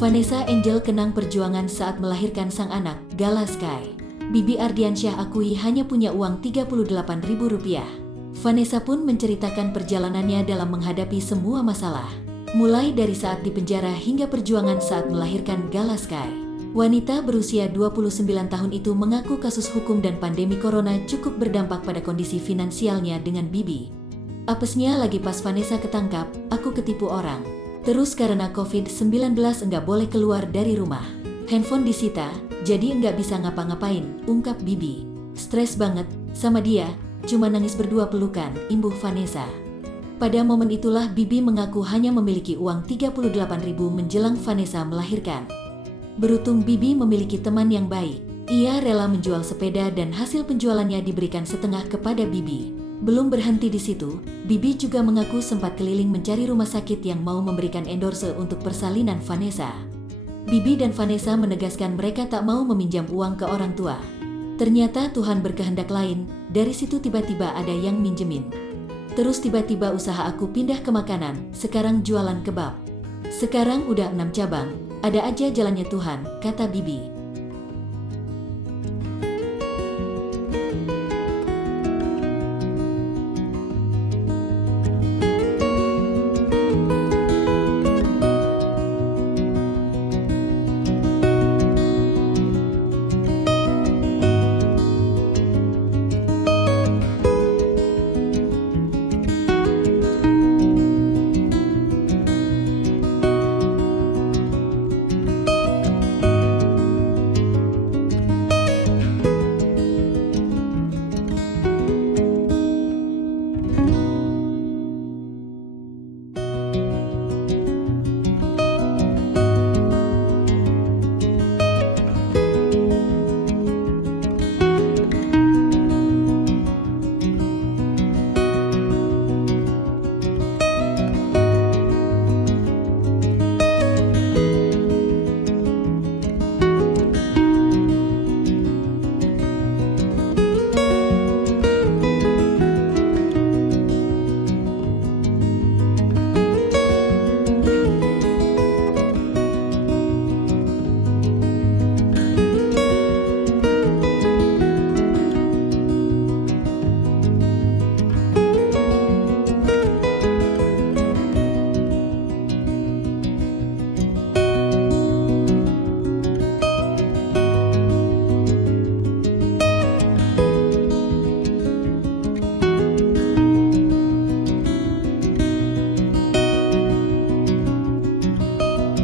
Vanessa Angel kenang perjuangan saat melahirkan sang anak, Gala Sky. Bibi Ardiansyah akui hanya punya uang Rp38.000. Vanessa pun menceritakan perjalanannya dalam menghadapi semua masalah. Mulai dari saat di penjara hingga perjuangan saat melahirkan Gala Sky. Wanita berusia 29 tahun itu mengaku kasus hukum dan pandemi corona cukup berdampak pada kondisi finansialnya dengan Bibi. Apesnya lagi pas Vanessa ketangkap, aku ketipu orang. Terus karena COVID-19 enggak boleh keluar dari rumah. Handphone disita, jadi enggak bisa ngapa-ngapain, ungkap Bibi. Stres banget, sama dia, cuma nangis berdua pelukan, imbuh Vanessa. Pada momen itulah Bibi mengaku hanya memiliki uang Rp38.000 menjelang Vanessa melahirkan. Beruntung Bibi memiliki teman yang baik. Ia rela menjual sepeda dan hasil penjualannya diberikan setengah kepada Bibi. Belum berhenti di situ, Bibi juga mengaku sempat keliling mencari rumah sakit yang mau memberikan endorse untuk persalinan Vanessa. Bibi dan Vanessa menegaskan mereka tak mau meminjam uang ke orang tua. Ternyata Tuhan berkehendak lain, dari situ tiba-tiba ada yang minjemin. Terus tiba-tiba usaha aku pindah ke makanan, sekarang jualan kebab. Sekarang udah 6 cabang, ada aja jalannya Tuhan, kata Bibi.